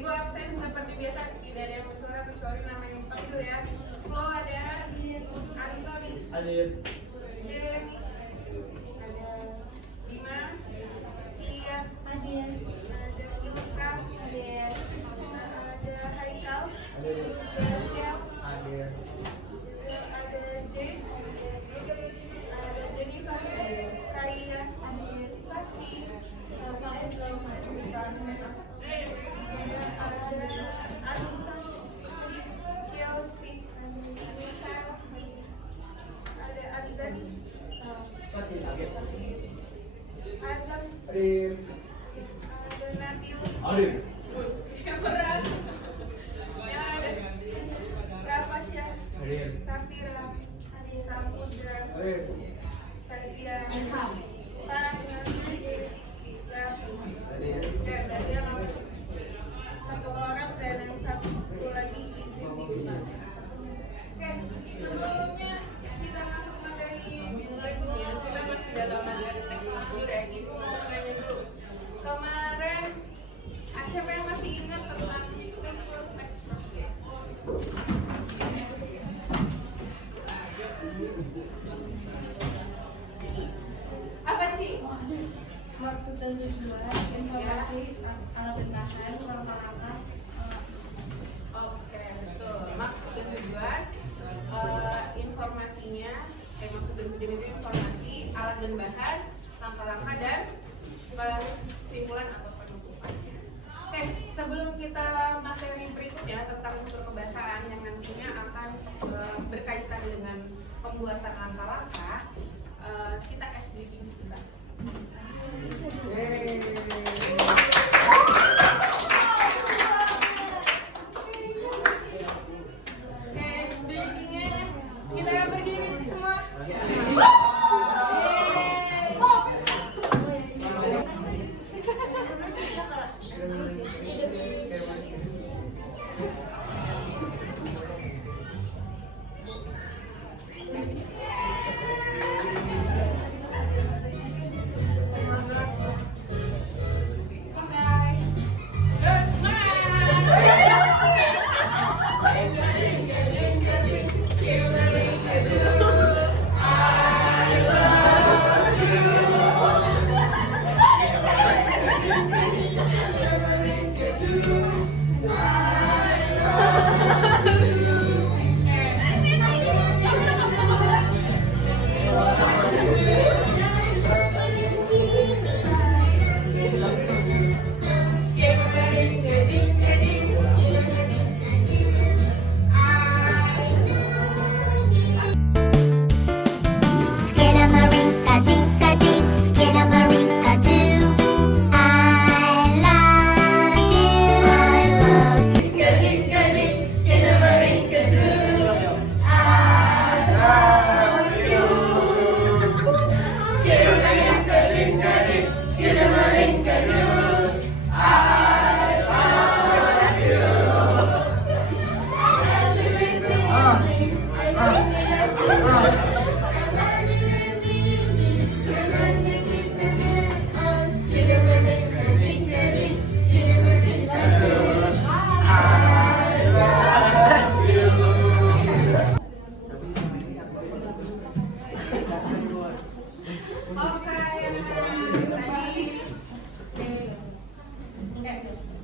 Ibu absen seperti biasa, tidak ada yang bersuara kecuali nama yang dipanggil ya. Flo ada, Antoni, Jeremy, ada Dima, Cia, ada Ilka, ada Haikal, ada Shell, ada J, ada Jennifer, Kaya, Sasi, ada Anissa, Kiosi, Michelle, ada Azan, Azan, ada Nabil, Berat, ya ada Rafasya, Safira, Samudra, Sazia, Tanya, berarti yang masuk satu orang dan yang satu lagi izin dibuka. Oke, sebelumnya kita masuk materi berikutnya, kita masih dalam materi teks prosedur ya. Ibu mau tanya dulu, kemarin siapa yang masih ingat tentang struktur teks prosedur? Apa sih? Maksud dan tujuan, informasi, alat dan bahan, langkah-langkah. Oke, betul. Maksud dan tujuan, informasinya, maksud dan tujuan itu informasi, alat dan bahan, langkah-langkah dan kesimpulan atau penutupannya. Oke, sebelum kita materi berikutnya tentang unsur kebahasaan yang nantinya akan berkaitan dengan pembuatan langkah-langkah, kita ice breaking sebentar. Kita berdiri semua.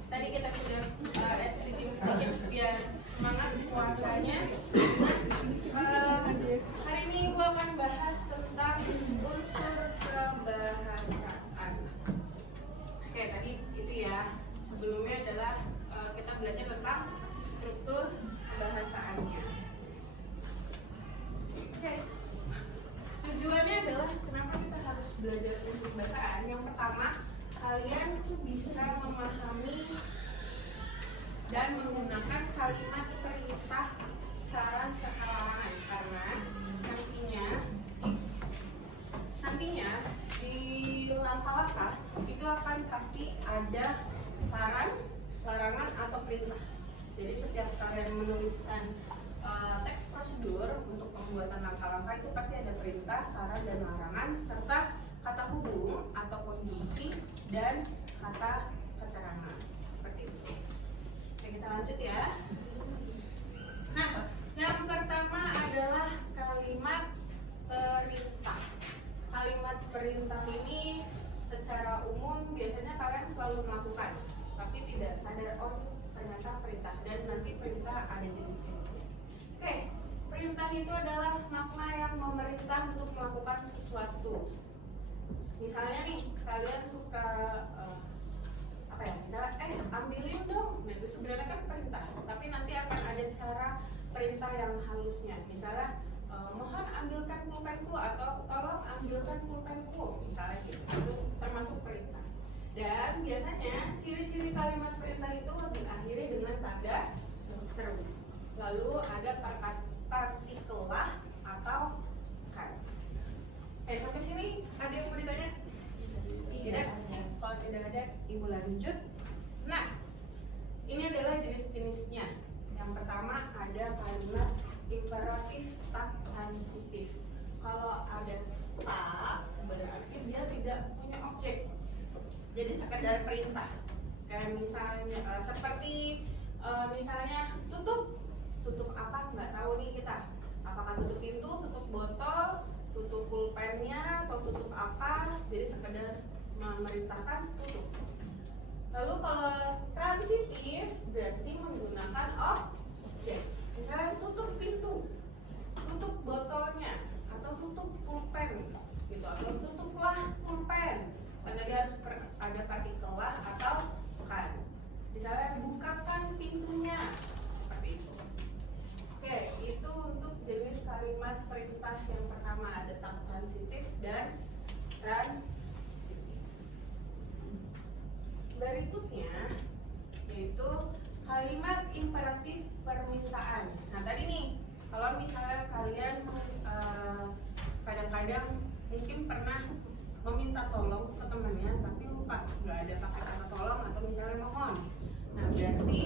Tadi kita sudah SPT sedikit biar semangat puasanya. Hari ini Ibu akan bahas tentang unsur kebahasaan. Oke, tadi itu ya. Sebelumnya adalah kita belajar tentang struktur kebahasaannya. Oke. Tujuannya adalah kenapa kita harus belajar unsur kebahasaan. Yang pertama, kalian tuh bisa memahami dan menggunakan kalimat perintah, saran, serta larangan, karena nantinya di langkah-langkah itu akan pasti ada saran, larangan, atau perintah. Jadi setiap kalian menuliskan teks prosedur untuk pembuatan langkah-langkah itu pasti ada perintah, saran, dan larangan, serta kata hubung atau konjungsi dan kata keterangan. Seperti itu. lanjut ya. Nah, yang pertama adalah kalimat perintah. Kalimat perintah ini secara umum biasanya kalian selalu melakukan, tapi tidak sadar ternyata perintah, dan nanti perintah ada jenis-jenisnya. Oke, perintah itu adalah makna yang memerintah untuk melakukan sesuatu. Misalnya nih, kalian suka misalnya ambilin dong. Nah, itu sebenarnya kan perintah, tapi nanti akan ada cara perintah yang halusnya. Misalnya mohon ambilkan pulpenku, atau tolong ambilkan pulpenku, misalnya gitu. Itu termasuk perintah. Dan biasanya ciri-ciri kalimat perintah itu diakhiri dengan tanda seru. Lalu ada partikelah atau kan. Sampai sini ada yang mau ditanya? Tidak? Kalau tidak ada, ibu lanjut. Nah, ini adalah jenis-jenisnya. Yang pertama ada kalimat imperatif tak transitif. Kalau ada tak, berarti dia tidak punya objek. Jadi sekedar perintah. Kayak misalnya seperti misalnya tutup apa, nggak tahu nih kita. Apakah tutup pintu, tutup botol, tutup pulpennya, atau tutup apa. Jadi sekedar memerintahkan tutup. Lalu kalau transitif berarti menggunakan objek. Misalnya tutup pintu, tutup botolnya, atau tutup pulpen gitu, atau tutuplah pulpen. Karena dia harus ada partikelah atau kan. Misalnya bukakan pintunya, seperti itu. Oke, itu untuk jenis kalimat perintah yang pertama, ada tak transitif dan transitif. Berikutnya yaitu kalimat imperatif permintaan. Nah tadi nih, kalau misalnya kalian kadang-kadang mungkin pernah meminta tolong ke temannya tapi lupa, nggak ada pakai kata tolong atau misalnya mohon. Nah berarti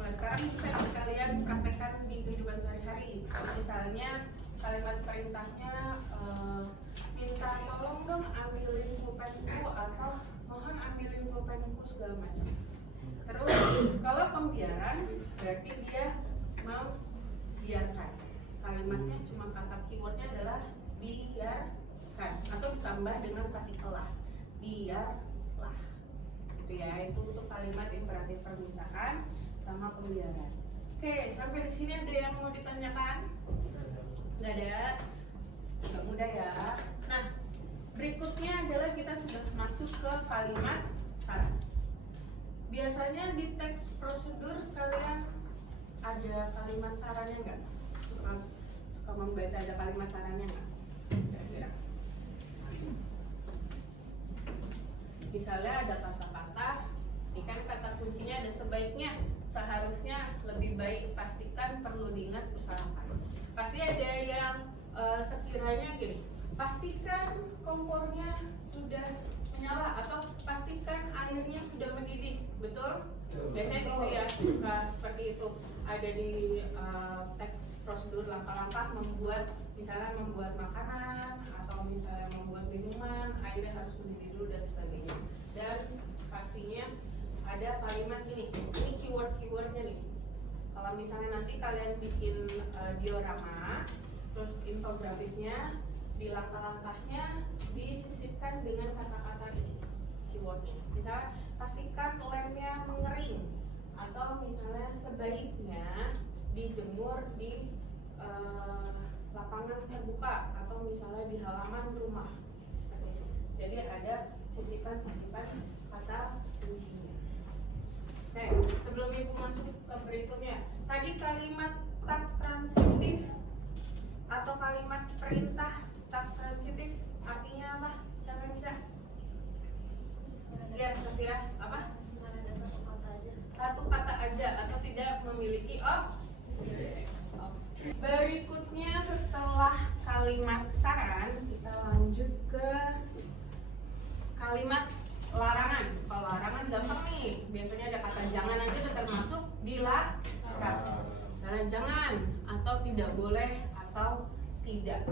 sekarang bisa kalian praktekkan di kehidupan sehari-hari. Misalnya kalimat perintahnya minta tolong dong ambilin pulpenku, atau mohon ambilin pulpenku, segala macam. Terus kalau pembiaran berarti dia mau biarkan. Kalimatnya cuma kata keywordnya adalah biarkan, atau ditambah dengan partikelah, biarlah. Gitu ya, itu untuk kalimat imperatif permintaan sama pembiaran. Oke, sampai di sini ada yang mau ditanyakan? Nggak ada? Nggak mudah ya. Nah, berikutnya adalah kita sudah masuk ke kalimat saran. Biasanya di teks prosedur kalian ada kalimat sarannya nggak? Suka membaca ada kalimat sarannya nggak? Kira-kira. Misalnya ada kata-kata, ini kan kata kuncinya ada sebaiknya, seharusnya, lebih baik, pastikan, perlu diingat, usahakan. Pasti ada yang sekiranya gini, pastikan kompornya sudah menyala, atau pastikan airnya sudah mendidih, betul? Biasanya gitu ya, suka seperti itu. Ada di teks prosedur langkah-langkah membuat, misalnya membuat makanan atau misalnya membuat minuman, airnya harus mendidih dulu dan sebagainya. Dan pastinya ada kalimat ini keyword-keywordnya nih. Kalau misalnya nanti kalian bikin diorama, terus infografisnya, di langkah-langkahnya disisipkan dengan kata-kata ini, keywordnya. Misalnya pastikan lemnya mengering, atau misalnya sebaiknya dijemur di lapangan terbuka, atau misalnya di halaman rumah, seperti itu. Jadi ada sisipan-sisipan kata kuncinya. Oke, sebelum ibu masuk ke berikutnya, tadi kalimat tak transitif atau kalimat perintah tak transitif artinya apa? Siapa yang bisa? Ya, Safira, apa? Cuma ada satu kata aja. Satu kata aja atau tidak memiliki objek. Berikutnya setelah kalimat saran, kita lanjut ke kalimat larangan. Kalau larangan gampang nih, biasanya ada kata jangan aja udah termasuk dilarang. Misalnya jangan, atau tidak boleh, atau tidak.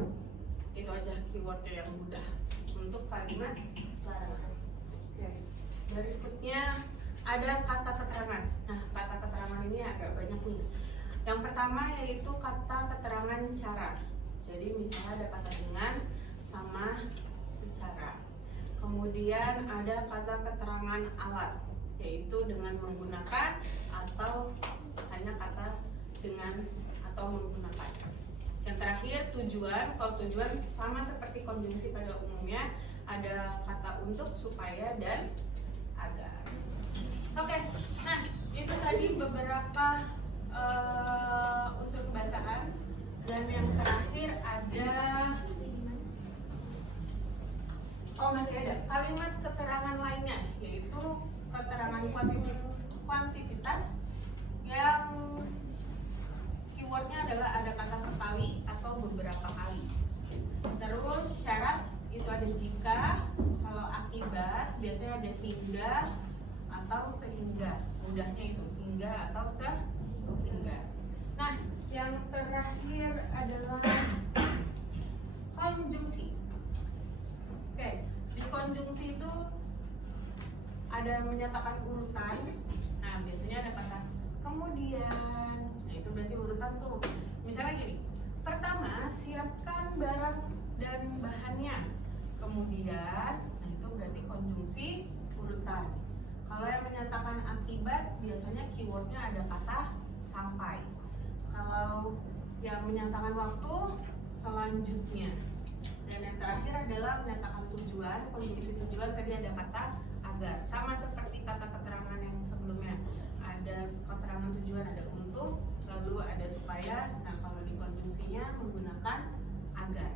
Itu aja keywordnya yang mudah untuk kalimat larangan. Oke. Berikutnya ada kata keterangan. Nah, kata keterangan ini agak banyak nih. Yang pertama yaitu kata keterangan cara. Jadi misalnya ada kata dengan sama secara. Kemudian ada kata keterangan alat, yaitu dengan menggunakan atau hanya kata dengan atau menggunakan. Yang terakhir tujuan. Kalau tujuan sama seperti konjungsi pada umumnya, ada kata untuk, supaya, dan agar. Oke, nah itu tadi beberapa unsur kebahasaan. Dan yang terakhir ada, masih ada kalimat keterangan lainnya, yaitu keterangan kuantititas yang keywordnya adalah ada kata sekali atau beberapa kali. Terus syarat itu ada jika, kalau akibat biasanya ada hingga atau sehingga, mudahnya itu hingga atau sehingga. Nah, yang terakhir adalah konjungsi. Oke, di konjungsi itu ada menyatakan urutan. Nah, biasanya ada kata kemudian. Nah, itu berarti urutan tuh. Misalnya gini, pertama siapkan barang dan bahannya. Kemudian, nah itu berarti konjungsi urutan. Kalau yang menyatakan akibat, biasanya keywordnya ada kata sampai. Kalau yang menyatakan waktu, selanjutnya. Dan yang terakhir adalah menyatakan tujuan. Konjungsi tujuan tadi ada kata agar. Sama seperti kata keterangan yang sebelumnya. Ada keterangan tujuan, ada untuk, lalu ada supaya. Nah, kalau di konjungsinya menggunakan agar.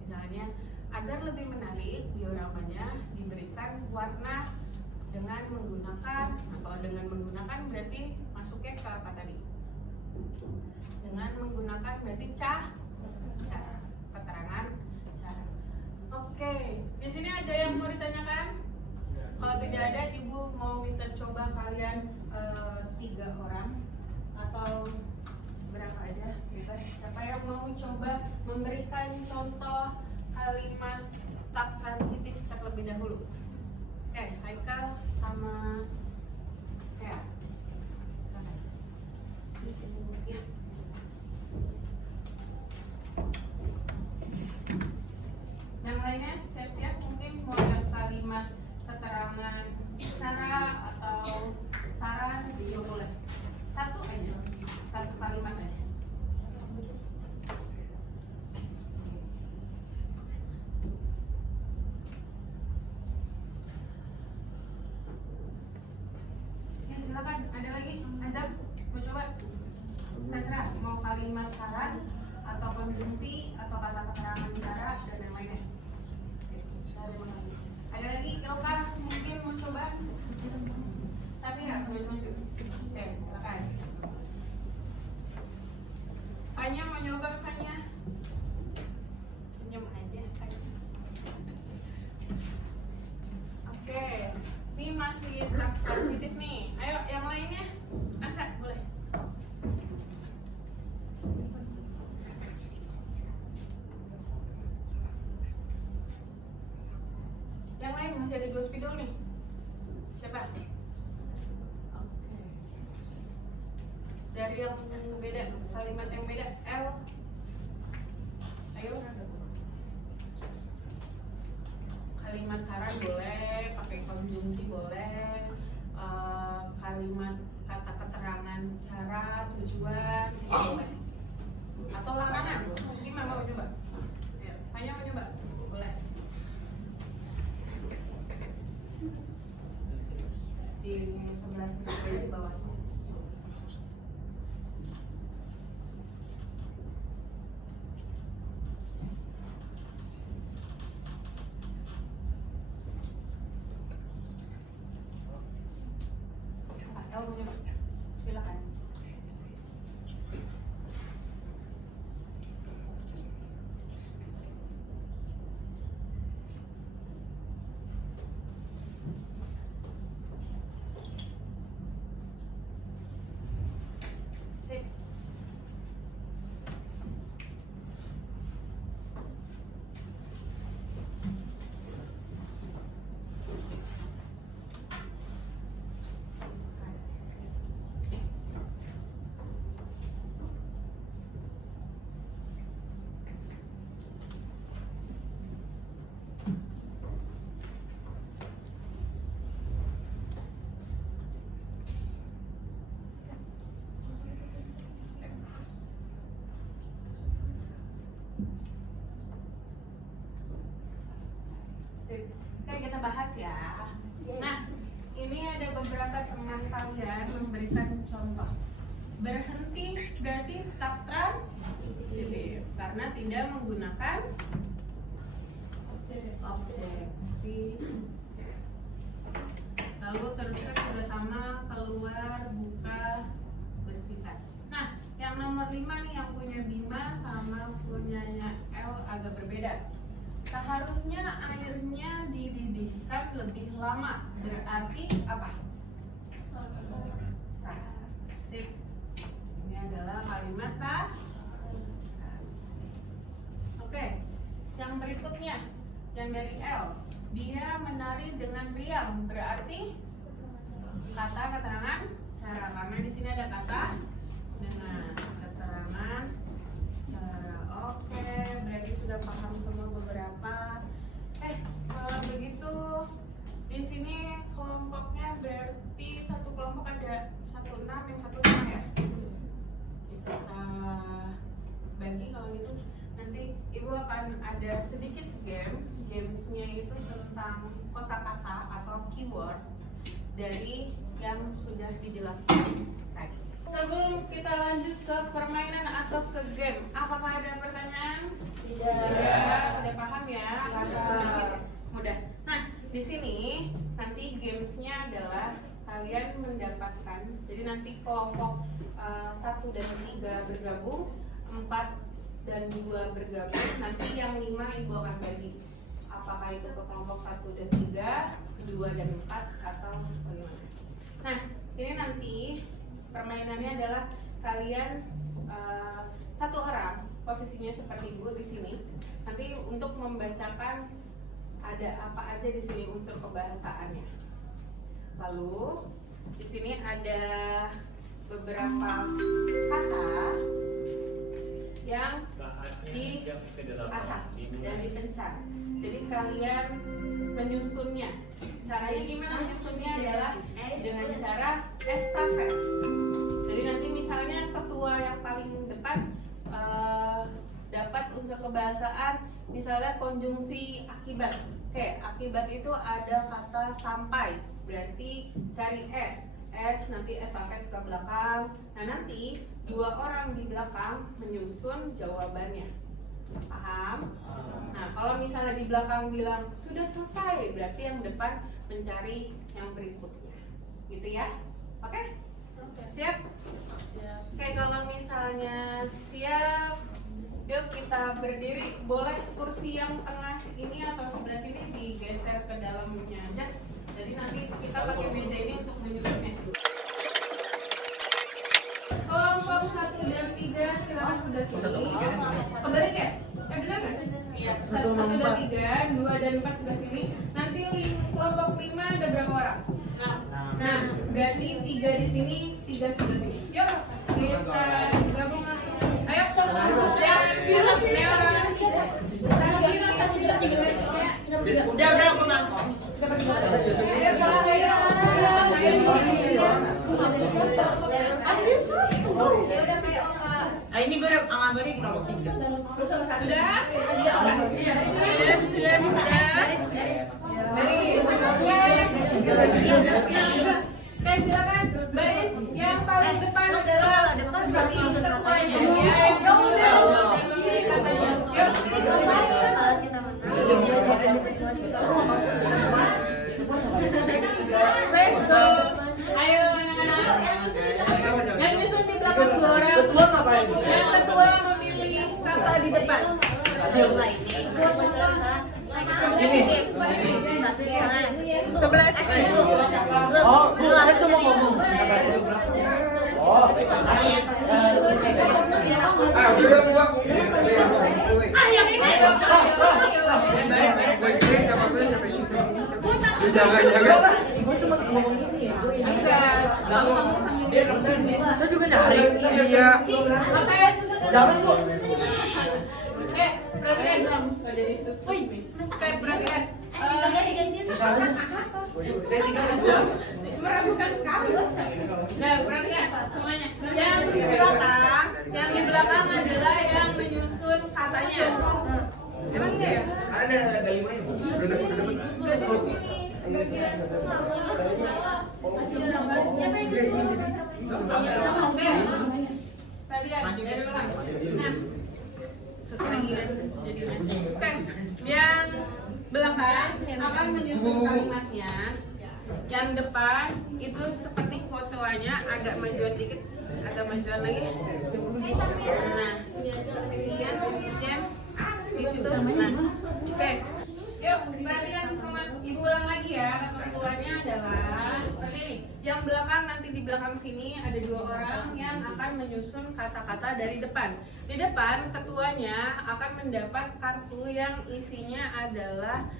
Misalnya, agar lebih menarik dioramanya diberikan warna dengan menggunakan. Nah, kalau dengan menggunakan berarti masuknya ke apa tadi? Dengan menggunakan berarti cara. Keterangan cara. Oke, di sini ada yang mau ditanyakan? Kalau tidak ada, ibu mau minta coba kalian 3 orang atau berapa aja, bebas. Siapa yang mau coba memberikan contoh kalimat tak transitif terlebih dahulu? Oke, Haikal sama Thea. Di sini ya. Yang lainnya siap-siap, mungkin mau ada kalimat keterangan cara atau saran juga boleh. Satu aja, satu kalimat aja. Ya silakan, ada lagi, Azam, mau coba? Terserah, mau kalimat saran atau konjungsi atau kata keterangan cara dan yang lainnya. Ada lagi, Ilka mungkin mau coba? Tapi nggak maju-maju. Oke, silakan. Fanya mau nyoba, Fanya? Senyum aja, Fanya. Oke, ini masih transitif nih. Ayo, yang lainnya, Asa, boleh. Yang lain masih ada 2 spidol nih. Siapa? Oke. Dari yang beda, kalimat yang beda. L. Ayo. Kalimat saran boleh, pakai konjungsi boleh. Kalimat kata keterangan cara, tujuan boleh. Atau larangan. Gimana mau coba? Ya, hanya mau coba. Boleh. Di sebelah sini di bawahnya. Silakan. Sip. bahas ya. Nah, ini ada beberapa teman kalian memberikan contoh. Berhenti berarti tak transitif karena tidak menggunakan objek. Lalu teruskan juga sama, keluar, buka, bersihkan. Nah, yang nomor 5 nih yang punya Bima sama punyanya L agak berbeda. Seharusnya airnya dididihkan lebih lama. Berarti apa? Sip. Ini adalah kalimat sah. Oke. Yang berikutnya, yang dari L. Dia menari dengan riang. Berarti kata keterangan cara, karena di sini ada kata dengan keterangan cara. Oke, berarti sudah paham semua beberapa. Kalau begitu di sini kelompoknya berarti satu kelompok ada 16 yang 15 ya. Kita bagi kalau gitu. Nanti ibu akan ada sedikit gamesnya itu tentang kosakata atau keyword dari yang sudah dijelaskan tadi. Sebelum kita lanjut ke permainan atau ke game, apakah ada pertanyaan? Tidak. Sudah paham ya? Mudah. Nah, di sini nanti gamesnya adalah kalian mendapatkan. Jadi nanti kelompok 1 dan 3 bergabung, 4 dan 2 bergabung. Nanti yang 5 ibu akan bagi. Apakah itu ke kelompok 1 dan 3, 2 dan 4 atau bagaimana? Nah, ini nanti permainannya adalah kalian satu orang posisinya seperti ibu di sini. Nanti untuk membacakan ada apa aja di sini unsur kebahasaannya. Lalu di sini ada beberapa kata yang diacak dan dipencet. Jadi kalian menyusunnya. Caranya gimana menyusunnya adalah dengan cara estafet. Jadi nanti misalnya ketua yang paling depan dapat unsur kebahasaan, misalnya konjungsi akibat. Oke, akibat itu ada kata sampai, berarti cari S nanti estafet ke belakang. Nah nanti 2 orang di belakang menyusun jawabannya. Paham? Nah kalau misalnya di belakang bilang sudah selesai, berarti yang depan mencari yang berikutnya. Gitu ya? Oke? Siap? Siap. Oke, kalau misalnya siap, yuk kita berdiri. Boleh kursi yang tengah ini atau sebelah sini digeser ke dalamnya aja. Jadi nanti kita pakai meja ini untuk menyusunnya. Kelompok 1 dan 3 silakan sebelah sini. Kembali ya? Benar nggak? Iya. 1 dan 3, 2 dan 4 sebelah sini. Nanti kelompok 5 ada berapa orang? Nah, berarti 3 di sini, 3 sebelah sini. Yuk, kita gabung langsung. Ayo, fokus ya. Virus ini orang. Udah aku nangkong. Ayo, salah ayo. Ini gue udah aman di kelompok 3. Sudah? Sudah. Oke, silakan. Baris yang paling depan adalah seperti ketuanya. Let's go. Ayo anak-anak. Yang nyusun di belakang 2 orang. Ketua ngapain? Yang ketua memilih kata di depan. Ini. Sebelah sini. Oh, Bu, saya cuma ngomong. Oh. Yang ini. Jangan. Gue cuma ngomong ini ya. Enggak. Kamu ngomong sambil Saya juga nyari. Iya. Oke. Jangan, Bu. Perhatian. Ada di sud. Perhatian. Saya tinggal. Meragukan sekali. Nah, perhatian semuanya. Yang di belakang adalah yang menyusun katanya. Emang iya ya? Ada 5 ya, Bu. Berarti di sini Tadi dari ulang. Nah, lagi ya jadinya. Oke, yang belakang akan menyusun kalimatnya. Yang depan itu seperti fotonya agak majuan dikit, agak majuan lagi. Nah, kemudian di situ. Nah, oke. Yuk, perhatian semua. Ibu ulang lagi ya. Ketentuannya adalah seperti ini. Yang belakang nanti di belakang sini ada 2 orang yang akan menyusun kata-kata dari depan. Di depan ketuanya akan mendapat kartu yang isinya adalah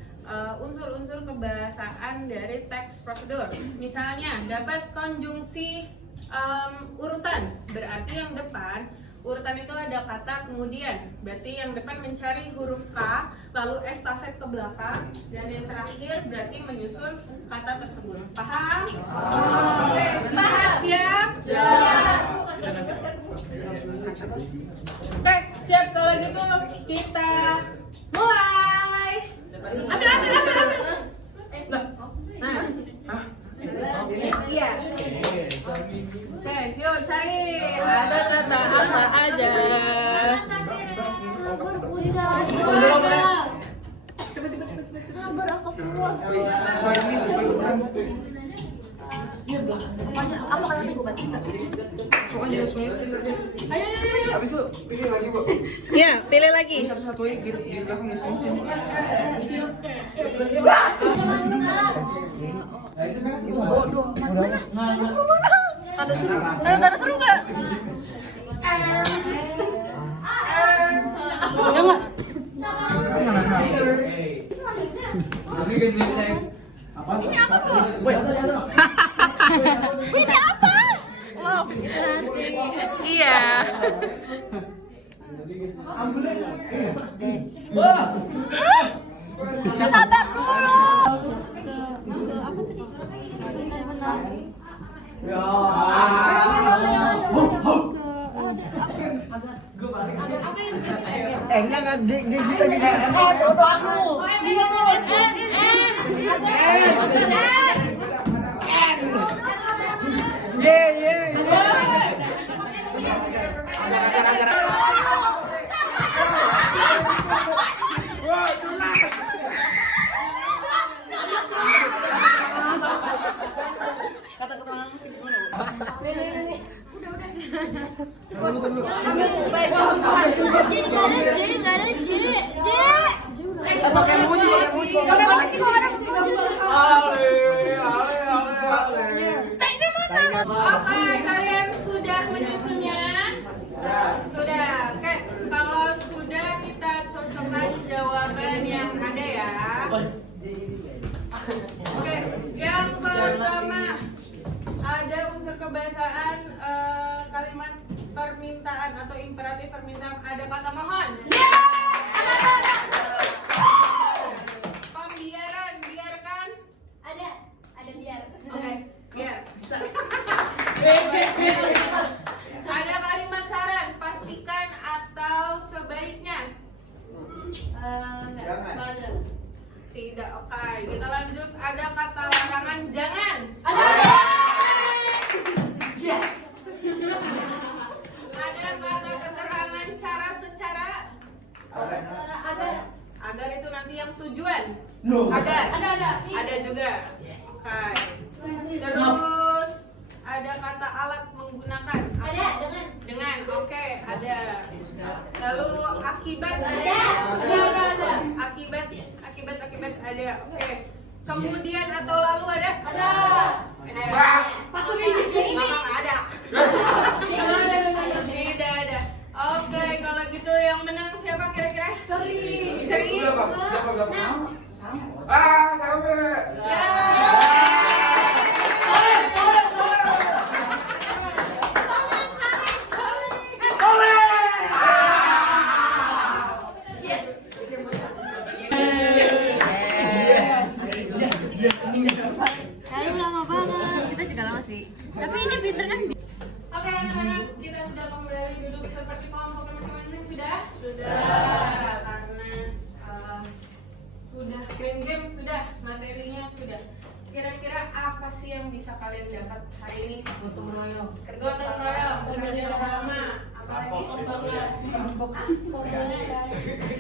unsur-unsur kebahasaan dari teks prosedur. Misalnya dapat konjungsi urutan, berarti yang depan urutan itu ada kata kemudian, berarti yang depan mencari huruf K, lalu estafet ke belakang, dan yang terakhir berarti menyusun kata tersebut. Paham? Oke, paham? Siap? Siap. Oke, siap. Kalau gitu kita mulai. Ambil. Iya. Oke, yuk cari ada kata apa aja. Sabar, astagfirullah. Apa kata ibu bantu? Soalnya Ayo. habis itu pilih lagi, Bu. Ya, pilih lagi. Satu-satu aja di belakang masing-masing. Bodoh. Ada seru nggak? Enggak. Ini apa, Bu? Ini apa? Iya. Sabar dulu. Enggak, dia kita gini. Oke, kalian sudah menyusunnya? Sudah. Oke, kalau sudah kita cocokkan jawaban yang ada ya. Oke, yang pertama ada unsur kebahasaan kalimat permintaan atau imperatif permintaan, ada kata mohon. Pembiaran, biarkan. Ada biar. Oke, biar bisa. Ada kalimat saran, pastikan atau sebaiknya. Enggak. Tidak, oke. Kita lanjut. Ada kata larangan, jangan. Yes. Ada kata keterangan cara secara. Agar itu nanti yang tujuan. No. Agar. Ada juga. Oke. Terus ada kata alat menggunakan. Ada Dengan. Oke, ada. Lalu akibat. Ada. Akibat ada. Oke. Kemudian atau lalu ada? Ada. Memang ada. Tidak ada. Oke, kalau gitu yang menang siapa kira-kira? Seri. Sama. Ya. Kalian lama banget. Kita juga lama sih. Tapi ini pinter kan? Oke, anak-anak, kita sudah kembali duduk seperti kelompok masing-masing. Sudah? Karena sudah, game-game sudah, materinya sudah. Kira-kira apa sih yang bisa kalian dapat hari ini? Gotong royong. Gotong royong, kerja sama, apalagi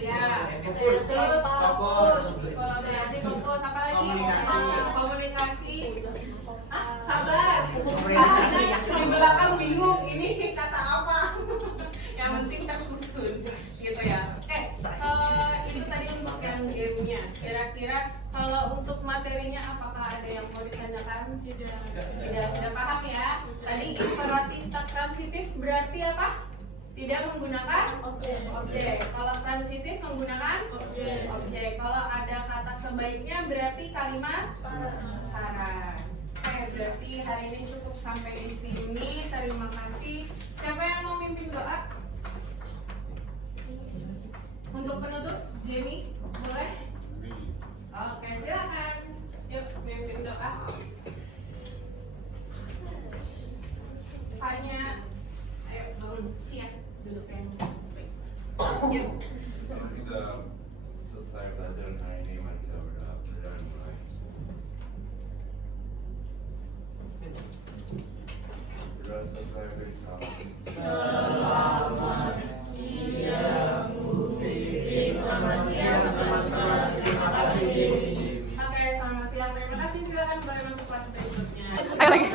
ya, terus fokus, kolaborasi, fokus, apa lagi? Komunikasi. Ah, sabar. Di belakang bingung ini kata apa. Yang penting tersusun, gitu ya. Oke, itu tadi untuk yang gamenya. Kira-kira kalau untuk materinya apakah ada yang mau ditanyakan? Tidak, sudah paham ya. Tadi imperatif tak transitif berarti apa? Tidak menggunakan objek. Kalau transitif menggunakan objek. Kalau ada kata sebaiknya berarti kalimat saran. Oke, berarti hari ini cukup sampai di sini. Terima kasih. Siapa yang mau mimpin doa? Untuk penutup, Jamie, boleh? Oke, silakan. Yuk, mimpin doa. Tanya, ayo bangun, siap, duduk yang baik. Yuk. Kalau kita selesai belajar hari ini, mari kita berdoa dan mulai. Sudah selesai bersama. Oke, selamat siang. Terima kasih. Silakan boleh masuk kelas berikutnya. Ayo lagi.